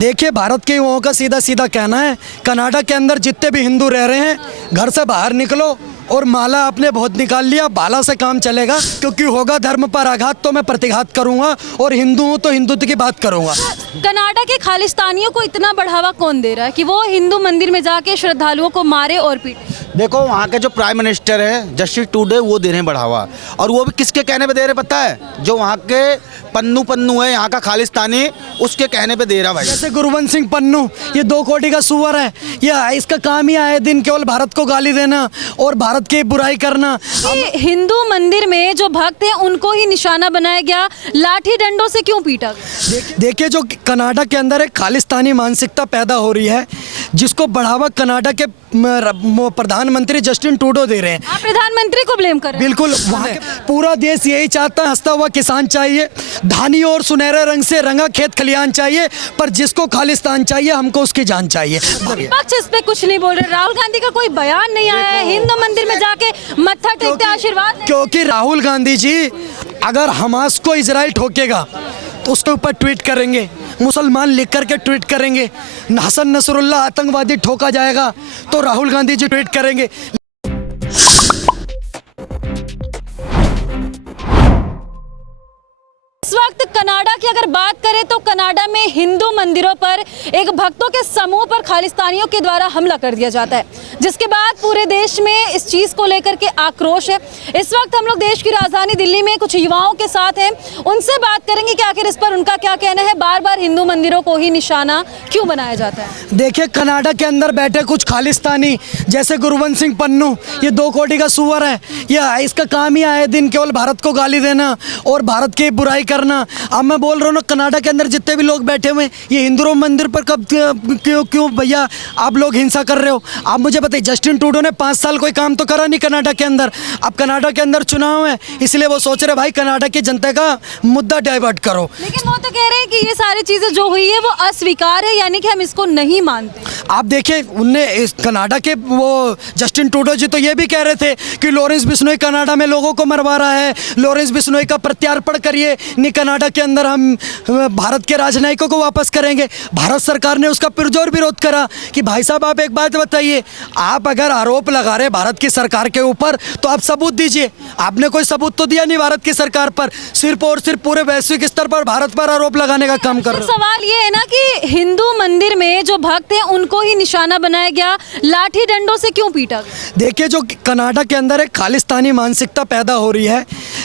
देखिए, भारत के युवाओं का सीधा सीधा कहना है, कनाडा के अंदर जितने भी हिंदू रह रहे हैं, घर से बाहर निकलो और माला आपने बहुत निकाल लिया, बाला से काम चलेगा, क्योंकि होगा धर्म पर आघात तो मैं प्रतिघात करूंगा और हिंदू हूं तो हिंदुत्व की बात करूंगा। कनाडा के खालिस्तानियों को इतना बढ़ावा कौन दे रहा है कि वो हिंदू मंदिर में जाके श्रद्धालुओं को मारे और पीटे? देखो, वहाँ के जो प्राइम मिनिस्टर है जस्टिन ट्रूडो, वो दे रहे हैं बढ़ावा। और वो भी किसके कहने पे दे रहे पता है? जो वहाँ के पन्नू है, यहाँ का खालिस्तानी, उसके कहने पे दे रहा भाई। जैसे गुरवंश सिंह पन्नू, ये 2 कोटी का सुअर है, ये इसका काम ही आए दिन केवल भारत को गाली देना और भारत की बुराई करना। हिंदू मंदिर में जो भक्त हैं उनको ही निशाना बनाया गया, लाठी डंडों से क्यों पीटा गया? देखिए, जो कनाडा के अंदर एक खालिस्तानी मानसिकता पैदा हो रही है, जिसको बढ़ावा कनाडा के प्रधानमंत्री जस्टिन ट्रूडो दे रहे हैं। आप प्रधानमंत्री को ब्लेम कर रहे हैं? बिल्कुल, वहाँ के पूरा देश यही चाहता है, हंसता हुआ किसान चाहिए, धानी और सुनहरे रंग से रंगा खेत खलियान चाहिए, पर जिसको खालिस्तान चाहिए, हमको उसकी जान चाहिए। विपक्ष इस पे कुछ नहीं बोल रहे। राहुल गांधी का कोई बयान नहीं आया है, हिंदू मंदिर में जाके मत्था टेकते आशीर्वाद। क्योंकि राहुल गांधी जी अगर हमास को इजराइल ठोकेगा तो उसके ऊपर ट्वीट करेंगे, मुसलमान लिख करके ट्वीट करेंगे, हसन नसरुल्लाह आतंकवादी ठोका जाएगा तो राहुल गांधी जी ट्वीट करेंगे। इस वक्त कनाडा की अगर बात करें तो कनाडा में हिंदू मंदिरों पर एक भक्तों के समूह पर खालिस्तानियों के द्वारा हमला कर दिया जाता है, जिसके बाद पूरे देश में इस चीज़ को लेकर के आक्रोश है। इस वक्त हम लोग देश की राजधानी दिल्ली में कुछ युवाओं के साथ हैं, उनसे बात करेंगे कि आखिर इस पर उनका क्या कहना है, बार बार हिंदू मंदिरों को ही निशाना क्यों बनाया जाता है। देखिए, कनाडा के अंदर बैठे कुछ खालिस्तानी, जैसे गुरवंश सिंह पन्नू, ये 2 कोटी का सुअर है, ये इसका काम ही आए दिन केवल भारत को गाली देना और भारत की बुराई करना। अब मैं बोल रहा हूँ ना, कनाडा के अंदर जितने भी लोग बैठे हुए हैं, ये हिंदू मंदिर पर कब क्यों भैया आप लोग हिंसा कर रहे हो? आप मुझे बताइए, जस्टिन ट्रूडो ने 5 साल कोई काम तो करा नहीं कनाडा के अंदर। अब कनाडा के अंदर चुनाव है, इसलिए वो सोच रहे भाई कनाडा की जनता का मुद्दा डाइवर्ट करो। लेकिन वो तो कह रहे हैं कि ये सारी चीजें जो हुई है वो अस्वीकार है, यानी कि हम इसको नहीं मानते। आप देखिए, उनने कनाडा के वो जस्टिन ट्रूडो जी तो ये भी कह रहे थे कि लॉरेंस बिश्नोई कनाडा में लोगों को मरवा रहा है, लॉरेंस बिश्नोई का प्रत्यार्पण करिए, नहीं कनाडा के अंदर हम भारत के राजनयिकों को वापस करेंगे। भारत सरकार ने उसका पुरजोर विरोध करा कि भाई साहब आप एक बात बताइए, आप अगर आरोप लगा रहे भारत की सरकार के ऊपर तो आप सबूत दीजिए। आपने कोई सबूत तो दिया नहीं भारत की सरकार पर, सिर्फ और सिर्फ पूरे वैश्विक स्तर पर भारत पर आरोप लगाने का काम कर रहे हो। सवाल ये है ना कि हिंदू मंदिर में जो भक्त हैं उनको ही निशाना बनाया गया, लाठी डंडों से क्यों पीटा गया? देखिए, जो कनाडा के अंदर एक खालिस्तानी मानसिकता पैदा हो रही है,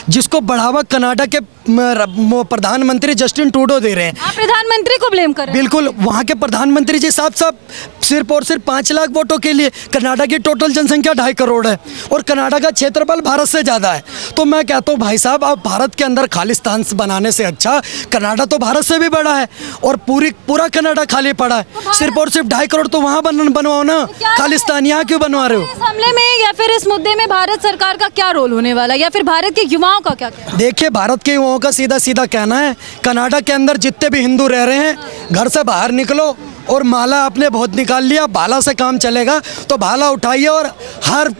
जिसको बढ़ावा कनाडा के प्रधानमंत्री जस्टिन ट्रूडो दे रहे हैं। आप प्रधानमंत्री को ब्लेम कर रहे हैं? बिल्कुल, वहाँ के प्रधानमंत्री जी साहब सिर्फ और सिर्फ 5 लाख वोटों के लिए, कनाडा की टोटल जनसंख्या 2.5 करोड़ है और कनाडा का क्षेत्रफल भारत से ज़्यादा है। तो मैं कहता हूँ भाई साहब, आप भारत के अंदर खालिस्तान बनाने से अच्छा कनाडा तो भारत से भी बड़ा है और पूरा कनाडा खाली पड़ा है। सिर्फ और सिर्फ 2.5 करोड़ तो वहाँ बनवाओ ना, खालिस्तान यहाँ क्यों बनवा रहे हो? इस हमले में या फिर इस मुद्दे में भारत सरकार का क्या रोल होने वाला है, या फिर भारत के युवाओं का क्या? देखिए, भारत के युवाओं का सीधा सीधा कहना है, कनाडा के अंदर जितने भी हिंदू रह रहे हैं, घर से बाहर निकलो और माला आपने बहुत निकाल लिया, बाला से काम चलेगा, तो भाला उठाइए और हर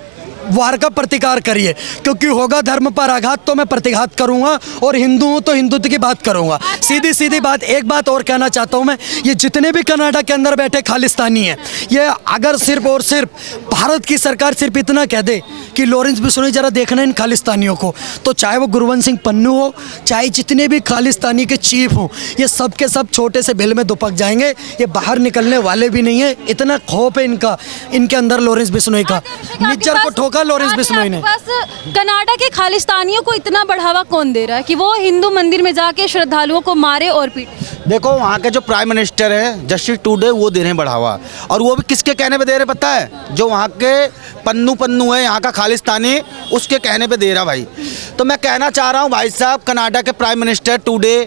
वार का प्रतिकार करिए, क्योंकि होगा धर्म पर आघात तो मैं प्रतिघात करूंगा और हिंदू हूं तो हिंदुत्व की बात करूंगा। सीधी सीधी बात। एक बात और कहना चाहता हूं मैं, ये जितने भी कनाडा के अंदर बैठे खालिस्तानी हैं, ये अगर सिर्फ और सिर्फ भारत की सरकार सिर्फ इतना कह दे कि लॉरेंस बिश्नोई जरा देखना इन खालिस्तानियों को, तो चाहे वो गुरवंश सिंह पन्नू हो, चाहे जितने भी खालिस्तानी के चीफ हों, ये सब के सब छोटे से बिल में दुपक जाएंगे, ये बाहर निकलने वाले भी नहीं है। इतना खौफ है इनके अंदर लॉरेंस बिश्नोई का। निज्जर को ठोका लॉरेंस बिश्नोई ने। बस कनाडा के खालिस्तानियों को इतना बढ़ावा कौन दे रहा है कि वो हिंदू मंदिर में जाके श्रद्धालुओं को मारे और पीटे? देखो, वहाँ के जो प्राइम मिनिस्टर है जस्टिन ट्रूडो, वो दे रहे हैं बढ़ावा। और वो भी किसके कहने पे दे रहे पता है? जो वहाँ के पन्नू है, यहाँ का खालिस्तानी, उसके कहने पे दे रहा भाई। तो मैं कहना चाह रहा हूँ भाई साहब, कनाडा के प्राइम मिनिस्टर ट्रूडो,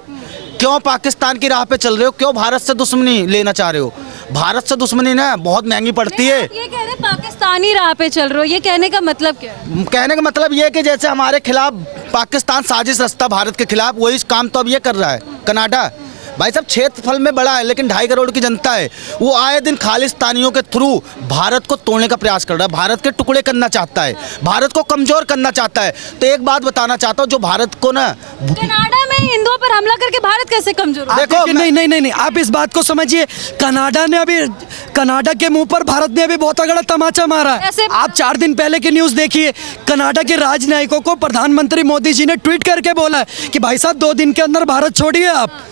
क्यों पाकिस्तान की राह पे चल रहे हो? क्यों भारत से दुश्मनी लेना चाह रहे हो? भारत से दुश्मनी ना बहुत महंगी पड़ती है। ये कह रहे पाकिस्तानी राह पे चल रहे हो, ये कहने का मतलब क्या है? कहने का मतलब ये है कि जैसे हमारे खिलाफ पाकिस्तान साजिश रचता भारत के खिलाफ, वही काम तो अब ये कर रहा है कनाडा। भाई साहब क्षेत्रफल में बड़ा है लेकिन 2.5 करोड़ की जनता है। वो आए दिन खालिस्तानियों के थ्रू भारत को तोड़ने का प्रयास कर रहा है, भारत के टुकड़े करना चाहता है, भारत को कमजोर करना चाहता है। तो एक बात बताना चाहता हूँ, जो भारत को ना कनाडा में हिंदुओं पर हमला करके भारत कैसे कमजोर हो? देखो, नहीं, आप इस बात को समझिए। कनाडा के मुंह पर भारत ने अभी बहुत तगड़ा तमाचा मारा है। ऐसे- आप 4 दिन पहले की न्यूज़ देखिए, कनाडा के राजनयिकों को प्रधानमंत्री मोदी जी ने ट्वीट करके बोला है कि भाई साहब 2 दिन के अंदर भारत छोड़िए आप।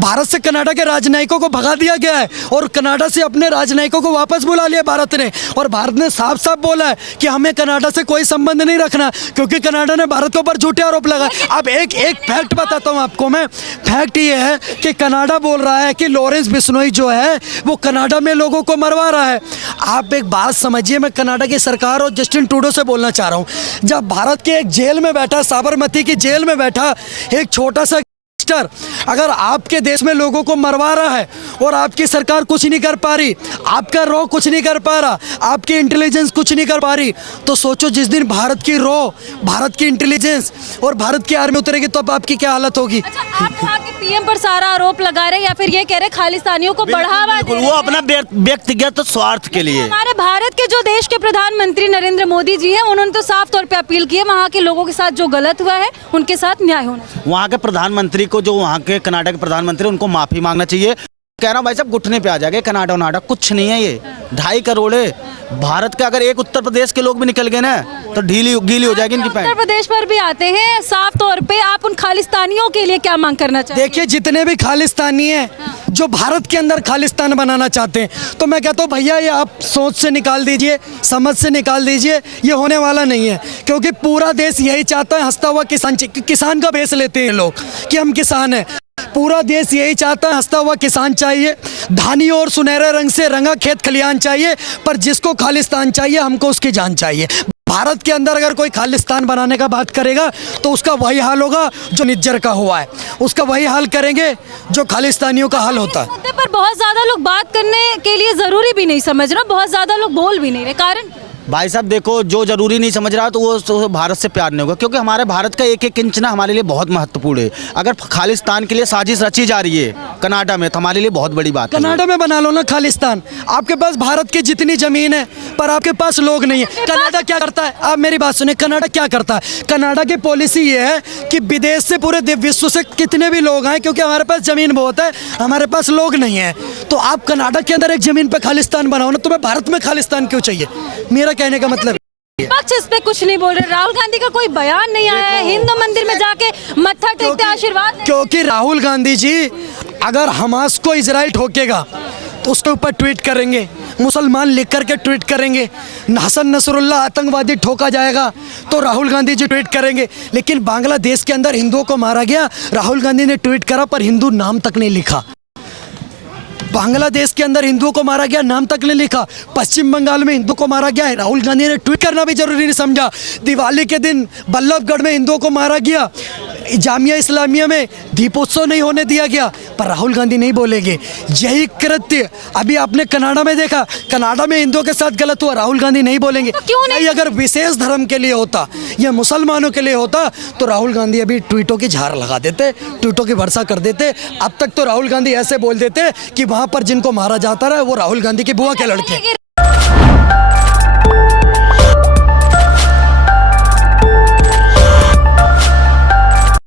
भारत से कनाडा के राजनयिकों को भगा दिया गया है और कनाडा से अपने राजनयिकों को वापस बुला लिया भारत ने। और भारत ने साफ साफ बोला है कि हमें कनाडा से कोई संबंध नहीं रखना, क्योंकि कनाडा ने भारत के ऊपर झूठे आरोप लगाए। अब एक फैक्ट बताता हूं आपको मैं। फैक्ट ये है कि कनाडा बोल रहा है कि लॉरेंस बिश्नोई जो है वो कनाडा में लोगों को मरवा रहा है। आप एक बात समझिए, मैं कनाडा की सरकार और जस्टिन ट्रूडो से बोलना चाह रहा हूँ। जब भारत के एक जेल में बैठा, साबरमती की जेल में बैठा एक छोटा सा अगर आपके देश में लोगों को मरवा रहा है और आपकी सरकार कुछ नहीं कर पा रही, आपका रॉ कुछ नहीं कर पा रहा, आपकी इंटेलिजेंस कुछ नहीं कर पा रही, तो सोचो जिस दिन भारत की रॉ, भारत की इंटेलिजेंस और भारत की आर्मी उतरेगी तो अब आपकी क्या हालत होगी। अच्छा, आप वहाँ के पीएम पर सारा आरोप लगा रहे हैं या फिर ये कह रहे हैं खालिस्तानियों को बढ़ावा दे रहे वो हैं? अपना व्यक्तिगत स्वार्थ के लिए। हमारे भारत के जो देश के प्रधानमंत्री नरेंद्र मोदी जी हैं, उन्होंने तो साफ तौर पे अपील की है वहाँ के लोगों के साथ जो गलत हुआ है उनके साथ न्याय होना चाहिए। वहाँ के प्रधानमंत्री को, जो वहाँ के कनाडा के प्रधानमंत्री, उनको माफी मांगना चाहिए। कह रहा हूँ भाई साहब, घुटने पे आ जाएगा कनाडा वनाडा, कुछ नहीं है ये। 2.5 करोड़ है भारत के, अगर एक उत्तर प्रदेश के लोग भी निकल गए ना तो ढीली गीली हो जाएगी इनकी उत्तर पैंट। प्रदेश पर भी आते हैं, साफ तौर पे आप उन खालिस्तानियों के लिए क्या मांग करना चाहते हैं? देखिए, जितने भी खालिस्तानी हैं जो भारत के अंदर खालिस्तान बनाना चाहते हैं, तो मैं कहता हूँ भैया ये आप सोच से निकाल दीजिए, समझ से निकाल दीजिए, ये होने वाला नहीं है। क्योंकि पूरा देश यही चाहता है, हंसता हुआ किसान का भेष लेते हैं लोग कि हम किसान हैं। पूरा देश यही चाहता है, हंसता हुआ किसान चाहिए, धानी और सुनहरे रंग से रंगा खेत खलियान चाहिए, पर जिसको खालिस्तान चाहिए हमको उसकी जान चाहिए। भारत के अंदर अगर कोई खालिस्तान बनाने का बात करेगा तो उसका वही हाल होगा जो निज्जर का हुआ है, उसका वही हाल करेंगे जो खालिस्तानियों का हाल होता है। इस मुद्दे पर बहुत ज्यादा लोग बात करने के लिए जरूरी भी नहीं समझ रहे, बहुत ज्यादा लोग बोल भी नहीं रहे। कारण भाई साहब देखो, जो जरूरी नहीं समझ रहा तो वो भारत से प्यार नहीं होगा, क्योंकि हमारे भारत का एक एक इंच ना हमारे लिए बहुत महत्वपूर्ण है। अगर खालिस्तान के लिए साजिश रची जा रही है कनाडा में, तो हमारे लिए बहुत बड़ी बात है। कनाडा में बना लो ना खालिस्तान, आपके पास भारत की जितनी जमीन है पर आपके पास लोग नहीं है। कनाडा क्या करता है, आप मेरी बात सुनिए, कनाडा क्या करता है? कनाडा की पॉलिसी ये है कि विदेश से पूरे विश्व से कितने भी लोग आए, क्योंकि हमारे पास जमीन बहुत है, हमारे पास लोग नहीं है, तो आप कनाडा के अंदर एक जमीन पे खालिस्तान बनाओ ना, तुम्हें भारत में खालिस्तान क्यों चाहिए? मेरा कहने का मतलब विपक्ष इस पे कुछ नहीं बोल रहे। राहुल गांधी का कोई बयान नहीं आया है, हिंदू मंदिर में जाके मत्था टेकते आशीर्वाद लेते। क्योंकि राहुल गांधी जी अगर हमास को इजराइल ठोकेगा तो उसके ऊपर ट्वीट करेंगे, मुसलमान लिख करके ट्वीट करेंगे, हसन नसरुल्लाह आतंकवादी ठोका जाएगा तो राहुल गांधी जी ट्वीट करेंगे। लेकिन बांग्लादेश के अंदर हिंदुओं को मारा गया, राहुल गांधी ने ट्वीट करा पर हिंदू नाम तक नहीं लिखा। बांग्लादेश के अंदर हिंदुओं को मारा गया, नाम तक नहीं लिखा। पश्चिम बंगाल में हिंदुओं को मारा गया है, राहुल गांधी ने ट्वीट करना भी जरूरी नहीं समझा। दिवाली के दिन बल्लभगढ़ में हिंदुओं को मारा गया, जामिया इस्लामिया में दीपोत्सव नहीं होने दिया गया, पर राहुल गांधी नहीं बोलेंगे। यही कृत्य अभी आपने कनाडा में देखा, कनाडा में हिंदुओं के साथ गलत हुआ, राहुल गांधी नहीं बोलेंगे। तो क्यों नहीं? अगर विशेष धर्म के लिए होता या मुसलमानों के लिए होता तो राहुल गांधी अभी ट्वीटों की झाड़ लगा देते, ट्वीटों की वर्षा कर देते। अब तक तो राहुल गांधी ऐसे बोल देते कि वहां पर जिनको मारा जाता रहा वो राहुल गांधी की बुआ के लड़के।